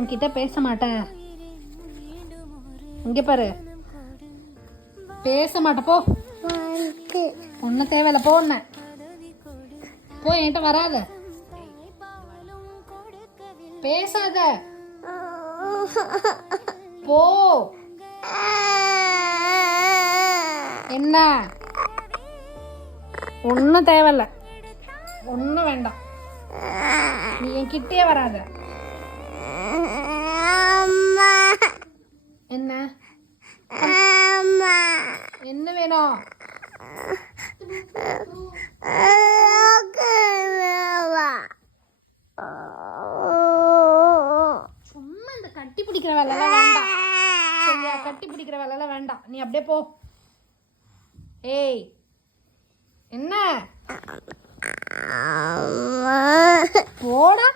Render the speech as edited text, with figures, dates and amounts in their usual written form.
உன்கிட்ட பேச மாட்டேன். இங்க பாரு, பேச மாட்டேன். போ, ஒன்னும் தேவையில்ல. போ, என்ன போ, என்கிட்ட வராத, பேசாத, போ. என்ன, ஒன்னும் தேவையில்ல, ஒன்னும் வேண்டாம். நீ என் கிட்டே வராத. என்ன என்ன வேணும்? சும்மா இந்த கட்டி பிடிக்கிற வேலைலாம் வேண்டாம். சரியா? கட்டி பிடிக்கிற வேலைலாம் வேண்டாம். நீ அப்படியே போ. ஏய், என்ன போடா.